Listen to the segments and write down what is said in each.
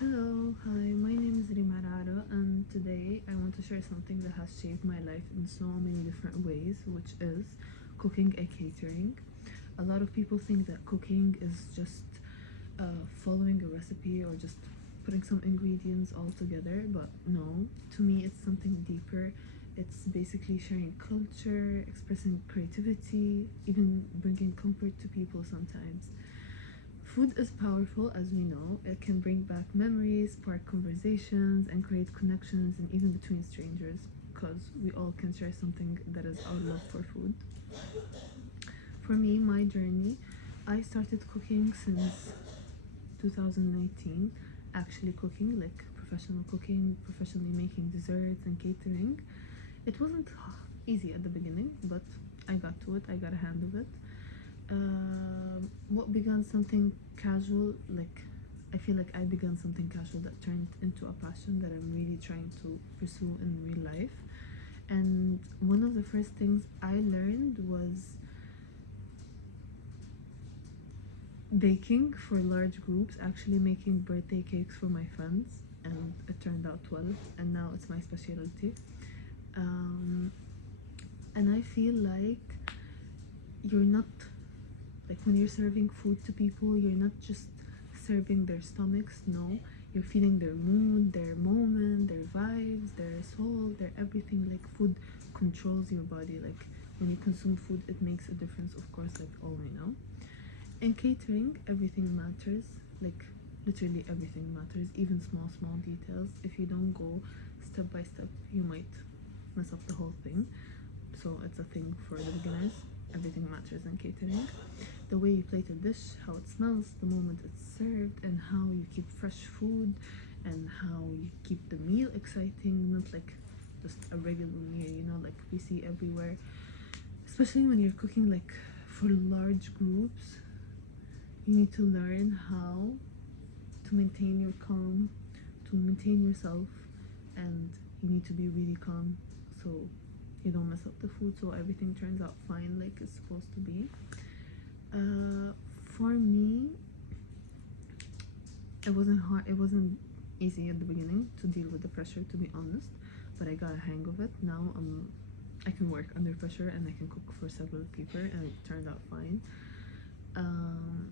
Hello, hi, my name is Rima Rara, and today I want to share something that has shaped my life in so many different ways, which is cooking and catering. A lot of people think that cooking is just following a recipe or just putting some ingredients all together, but no, to me, it's something deeper. It's basically sharing culture, expressing creativity, even bringing comfort to people sometimes. Food is powerful, as we know. It can bring back memories, spark conversations, and create connections, and even between strangers, because we all can share something that is our love for food. For me, my journey, I started cooking since 2019, actually cooking, like professional cooking, professionally making desserts and catering. It wasn't easy at the beginning, but I got to it, I got a hand of it. What began something casual, like I feel like I began something casual that turned into a passion that I'm really trying to pursue in real life. And one of the first things I learned was baking for large groups, actually making birthday cakes for my friends, and it turned out well, and now it's my specialty. Um, and I feel like you're not like when you're serving food to people, you're not just serving their stomachs, no. You're feeding their mood, their moment, their vibes, their soul, their everything. Like food controls your body. Like when you consume food, it makes a difference, of course, like all we know. In catering, everything matters. Like literally everything matters, even small details. If you don't go step by step, you might mess up the whole thing. So it's a thing for the beginners. Everything matters in catering. The way you plate a dish, how it smells, the moment it's served, and how you keep fresh food, and how you keep the meal exciting, not like just a regular meal, like we see everywhere. Especially when you're cooking like for large groups, you need to learn how to maintain your calm, to maintain yourself, and you need to be really calm so you don't mess up the food, so everything turns out fine like it's supposed to be. For me, it wasn't easy at the beginning to deal with the pressure, to be honest, but I got a hang of it. Now I can work under pressure and I can cook for several people, and it turned out fine. um,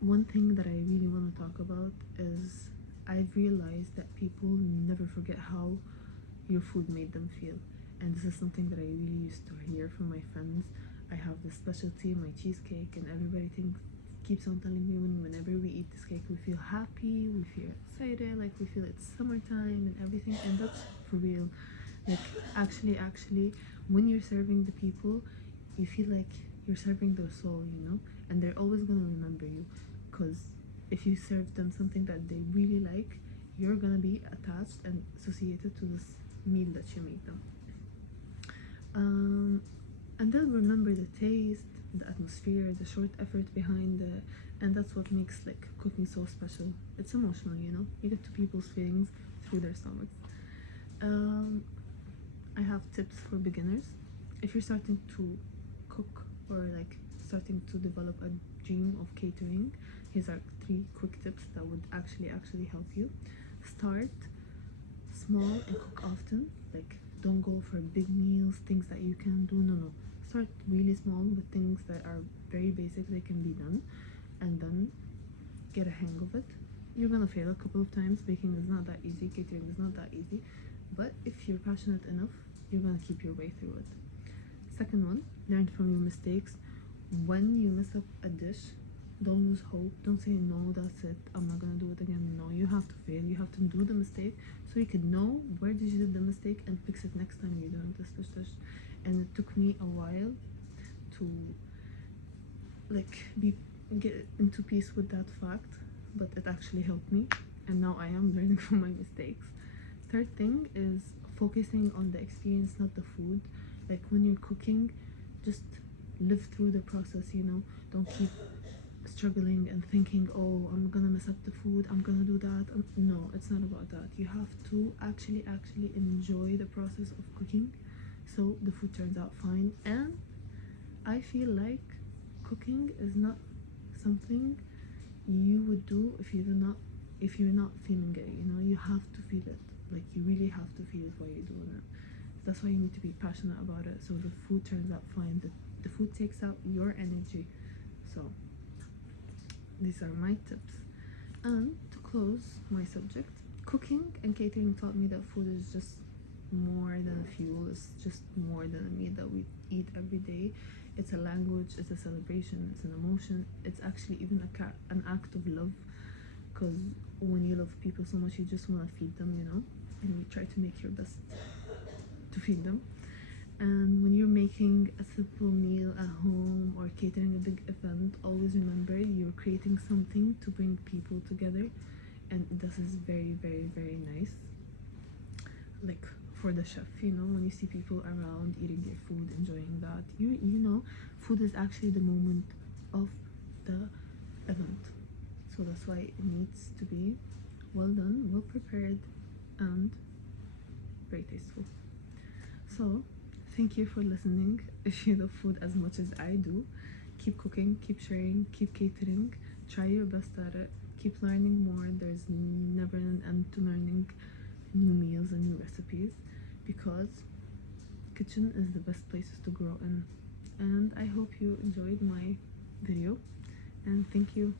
One thing that I really want to talk about is I've realized that people never forget how your food made them feel. And this is something that I really used to hear from my friends. I have this specialty, my cheesecake, and everybody keeps on telling me whenever we eat this cake, we feel happy, we feel excited, like we feel it's summertime and everything. And that's for real. Like, actually, when you're serving the people, you feel like you're serving their soul. And they're always gonna remember you. Because if you serve them something that they really like, you're gonna be attached and associated to this meal that you made them. Um, and they'll remember the taste, the atmosphere, the short effort behind it, and that's what makes like cooking so special. It's emotional. You get to people's feelings through their stomachs. Um, I have tips for beginners. If you're starting to cook or like starting to develop a dream of catering, here's are 3 quick tips that would actually help you. Start small and cook often. Like, don't go for big meals, things that you can do. No. Start really small with things that are very basic that can be done, and then get a hang of it. You're gonna fail a couple of times. Baking is not that easy, catering is not that easy, but if you're passionate enough, you're gonna keep your way through it. Second one, learn from your mistakes. When you mess up a dish, don't lose hope. Don't say, no, that's it, I'm not gonna do it again. No, you have to fail. You have to do the mistake so you can know where did you do the mistake and fix it next time you're doing this. And it took me a while to like get into peace with that fact, but it actually helped me, and now I am learning from my mistakes. Third thing is focusing on the experience, not the food. Like when you're cooking, just live through the process. Don't keep struggling and thinking, oh, I'm gonna mess up the food, I'm gonna do that. No, it's not about that. You have to actually enjoy the process of cooking so the food turns out fine. And I feel like cooking is not something you would do if you do not if you're not feeling it, you know, you have to feel it. Like, you really have to feel it while you're doing it. That's why you need to be passionate about it, so the food turns out fine. The food takes out your energy. So these are my tips. And to close my subject, cooking and catering taught me that food is just more than a fuel. It's just more than a meal that we eat every day. It's a language, it's a celebration, it's an emotion. It's actually even an act of love, because when you love people so much, you just want to feed them, you know, and you try to make your best to feed them. And when you're making a simple meal at home or catering a big event, always remember you're creating something to bring people together. And this is very, very, very nice. Like, for the chef, you know, when you see people around eating your food, enjoying that, you know, food is actually the moment of the event. So that's why it needs to be well done, well prepared, and very tasteful. So thank you for listening. If you love food as much as I do, keep cooking, keep sharing, keep catering, try your best at it, keep learning more. There's never an end to learning new meals and new recipes, because kitchen is the best places to grow in. And I hope you enjoyed my video, and thank you.